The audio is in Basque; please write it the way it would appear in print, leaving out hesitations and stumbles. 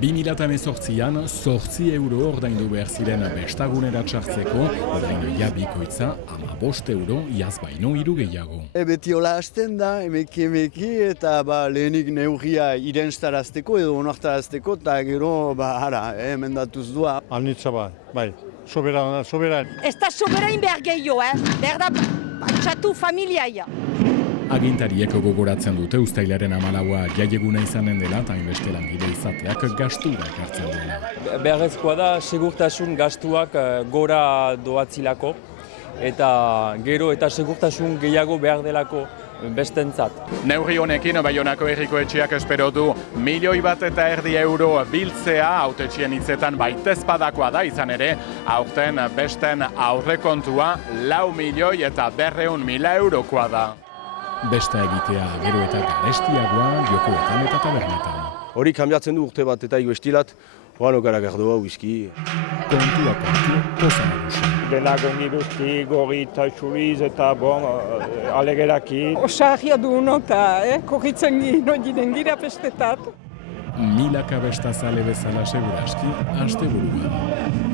2018an 8 euro ordaindu behar ziren bestagunera txartzeko, orain ja bikoitza 15 euro iaz baino 3 gehiago. Beti hola hasten da, emeki eta lehenik neurria irenstarazteko edo onartarazteko, eta gero hemen datuz doa. Anitza bai, soberan. Ez da soberain behar gehiago, behar da patxatu familiaia. Agintariek gogoratzen dute uztailaren 14a jaieguna izanen dela eta hainbeste langile izateak gastura ekartzen duela. Beharrezkoa da segurtasun gastuak gora doatzilako eta gero eta segurtasun gehiago behar delako bestentzat. Neurri honekin Baionako herriko etxeak espero du 1,5 milioi euro biltzea, hautetxien hitzetan baitezpadakoa da, izan ere aurten besten aurrekontua 4,2 eurokoa da. Besta egitea gero eta garestiagoa jokoetan eta tabernetan. Hori kanbiatzen du urte bat eta estilat, oan okara gardoa, whisky. Kontua kontu, poza nagusi. Denak ongi guzti, gorri eta xuriz eta alegeraki. Osarria duno eta korritzen ginen gira pestetat. Milaka bestazale bezala seguraski, asteburuan.